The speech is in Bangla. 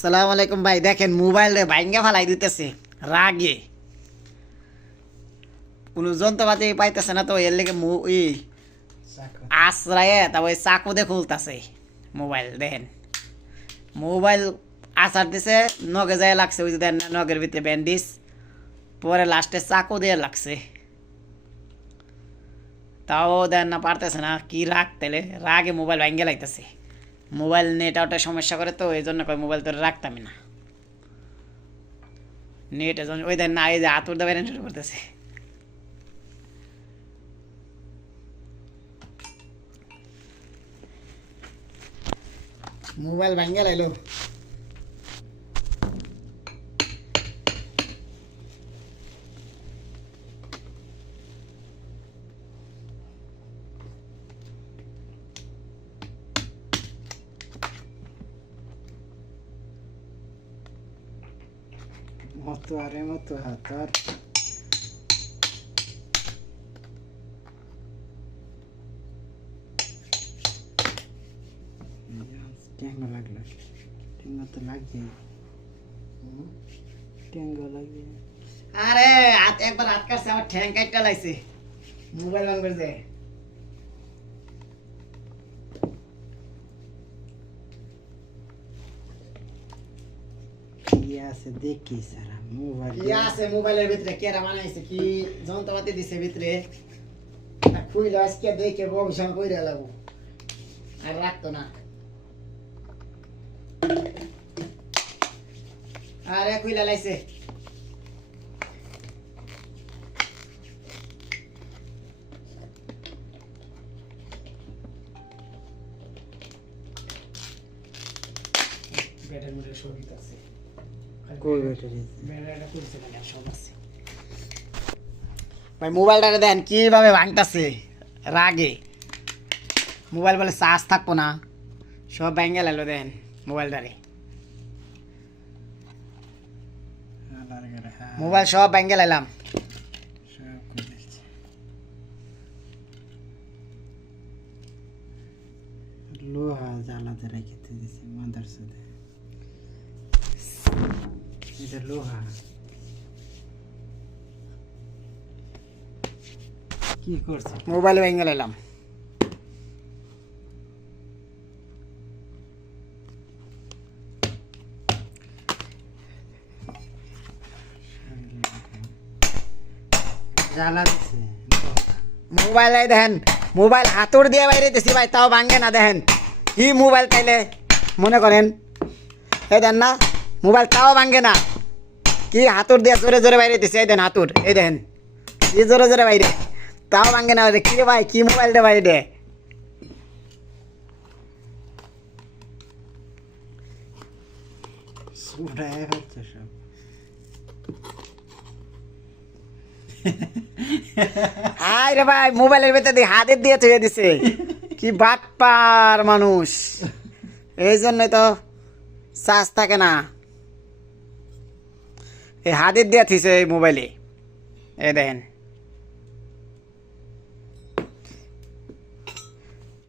সালাম আলাইকুম ভাই। দেখেন মোবাইল রে ভাঙ্গা ফালাই দিতেছে রাগে, কোনো যন্ত্রপাতি পাইতেছে না তো এর লেগে আশ্রয়ে তারপর চাকু দিয়ে খুলতেছে মোবাইল। দেখেন মোবাইল আচার দিছে, নগে যায় লাগছে, ওই যে দেন নগের ভিতরে ব্যান্ডিজ, পরে লাস্টে চাকু দিয়ে লাগছে, তাও দেন না, পারতেছে না। কি রাগ, তাহলে রাগে মোবাইল ভাঙ্গে লাগতেছে। মোবাইল নেট আউটের সমস্যা করে তো এই জন্য কয় মোবাইল তো রাখতামই না, নেট এর জন্য। ওই দেন না, এই যে আতুর দা বেরেন শুরু করতেছে। মোবাইল ভাঙ্গে লাইলো। মতো আরে মতো হাতার ট্যাঙ্গো লাগলো, ট্যাঙ্গো তো লাগবে, ট্যাঙ্গো লাগবে। আরে একবার হাত কাটছে, আমার ঠ্যাং কাটটা লাইছে মোবাইল ভাঙবে যে। কি আছে দেখি সারা মোবাইল, কি আছে মোবাইলের ভিতরে, কেরা বানাইছে, কি যন্ত্রপাতি দিছে ভিতরে, খুইলে আজকে দেখে গবেষণা করে লাগবো, আর রাখতো না। আরে খুইলা লাইছে। ব্যাটারি মোটর সব আছে, কই ব্যাটারি ব্যাটারিটা খুলছে মানে সব আছে। ভাই মোবাইলটা দেন কিভাবে ভাঙতাছে রাগে, মোবাইল বলে চার্জ থাকবো না, সব ভেঙে লাইলো। দেন মোবাইলটারে, মোবাইল সব ভেঙে লাইলাম। সব করেছে, লোহা জ্বালাতে রেখে দিয়েছে মাদার সাথে, এটা লোহা। কি করছে মোবাইল ভেঙে লাইলাম। জ্বালা দিচ্ছে মোবাইল দেখেন, মোবাইল হাতুড় দিয়ে বাইরে দিছি ভাই, তাও ভাঙে না। দেখেন কি মোবাইল, তাইলে মনে করেন এই দেন না, মোবাইল তাও ভাঙে না। কি হাতুড় দিয়ে জোরে জোরে বাইরে দিছে, এই দেন হাতুড়, এই দেখেন কি জোরে জোরে বাইরে, তাও ভাঙে না। কি রে ভাই, কি মোবাইল দে বাইরে দে। সুরায় হচ্ছে সব। আয় রে ভাই, মোবাইলের ভেতর দিয়ে হাতের দিয়ে থুয়ে দিছে, কি বাটপার মানুষ। এই জন্যই তো চার্জ থাকে না, এই হাতের দিয়ে থিছে এই মোবাইলে। এই দেখেন